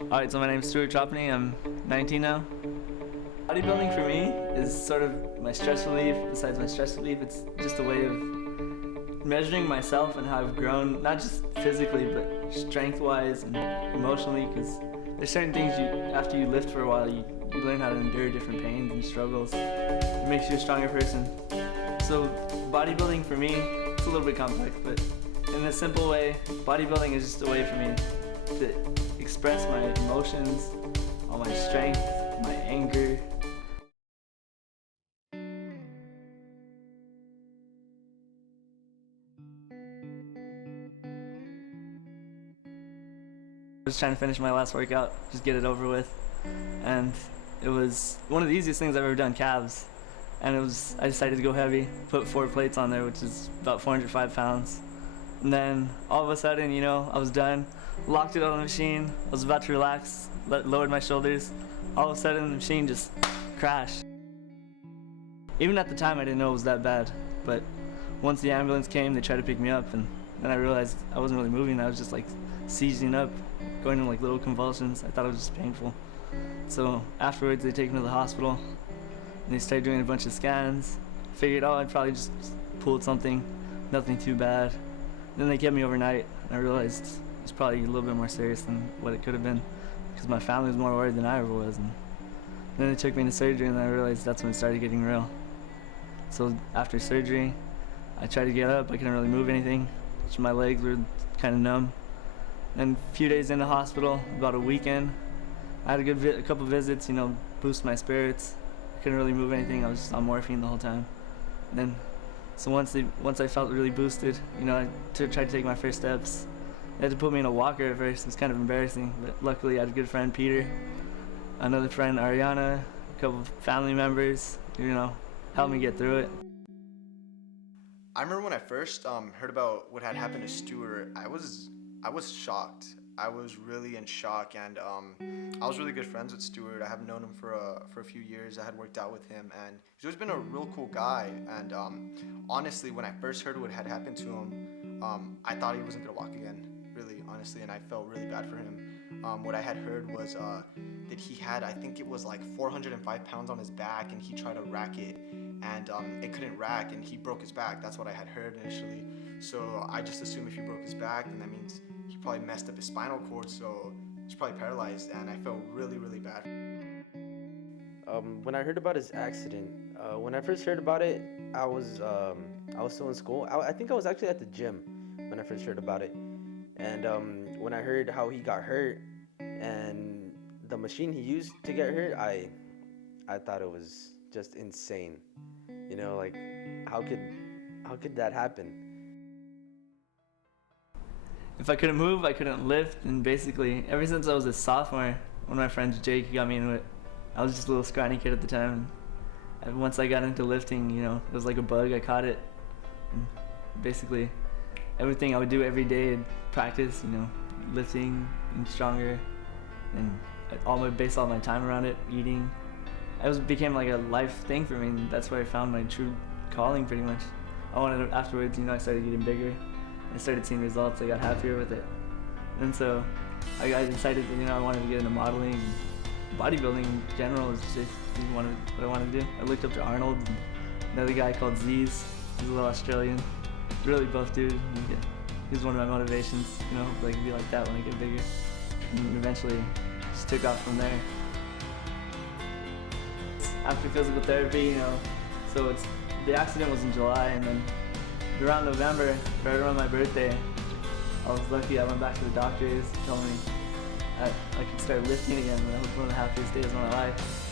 Alright, so my name's Stuart Tropney. I'm 19 now. Bodybuilding for me is sort of my stress relief. Besides my stress relief, it's just a way of measuring myself and how I've grown, not just physically, but strength-wise and emotionally, because there's certain things after you lift for a while, you learn how to endure different pains and struggles. It makes you a stronger person. So bodybuilding for me, it's a little bit complex, but in a simple way, bodybuilding is just a way for me to express my emotions, all my strength, my anger. I was trying to finish my last workout, just get it over with, and it was one of the easiest things I've ever done, calves. And I decided to go heavy, put 4 plates on there, which is about 405 pounds. And then all of a sudden, you know, I was done, locked it on the machine, I was about to relax, lowered my shoulders. All of a sudden the machine just crashed. Even at the time I didn't know it was that bad, but once the ambulance came, they tried to pick me up, and then I realized I wasn't really moving. I was just like seizing up, going into like little convulsions. I thought it was just painful. So afterwards they take me to the hospital, and they started doing a bunch of scans. Figured, oh, I'd probably just pulled something, nothing too bad. Then they kept me overnight, and I realized it's probably a little bit more serious than what it could have been, because my family was more worried than I ever was. And then they took me into surgery, and I realized that's when it started getting real. So after surgery, I tried to get up. I couldn't really move anything. So my legs were kind of numb. And a few days in the hospital, about a weekend, I had a couple visits, you know, boost my spirits. I couldn't really move anything. I was just on morphine the whole time. And then, so once I felt really boosted, you know, I tried to take my first steps. They had to put me in a walker at first. It was kind of embarrassing, but luckily I had a good friend, Peter, another friend, Ariana, a couple of family members, you know, helped me get through it. I remember when I first heard about what had happened to Stuart, I was shocked. I was really in shock, and I was really good friends with Stuart. I have known him for a few years. I had worked out with him, and he's always been a real cool guy. And honestly, when I first heard what had happened to him, I thought he wasn't gonna walk again, really, honestly, and I felt really bad for him. What I had heard was that he had, I think it was like 405 pounds on his back, and he tried to rack it, and it couldn't rack, and he broke his back. That's what I had heard initially. So I just assumed if he broke his back, then that means he probably messed up his spinal cord, so he's probably paralyzed, and I felt really, really bad. When I heard about his accident, when I first heard about it, I was still in school. I think I was actually at the gym when I first heard about it. And when I heard how he got hurt and the machine he used to get hurt, I thought it was just insane. You know, like how could that happen? If I couldn't move, I couldn't lift, and basically, ever since I was a sophomore, one of my friends, Jake, got me into it. I was just a little scrawny kid at the time, and once I got into lifting, you know, it was like a bug. I caught it, and basically, everything I would do every day, I'd practice, you know, lifting and stronger, and base all my time around it, eating. It became like a life thing for me, and that's where I found my true calling, pretty much. Afterwards, you know, I started getting bigger. I started seeing results. I got happier with it, and so I decided that, you know, I wanted to get into modeling. And bodybuilding in general is just what I wanted to do. I looked up to Arnold, and another guy called Z's. He's a little Australian, really buff dude. He was one of my motivations, you know, like be like that when I get bigger. And eventually, just took off from there. After physical therapy, you know, so the accident was in July, and then around November, right around my birthday, I was lucky. I went back to the doctors, told me I could start lifting again, and that was one of the happiest days of my life.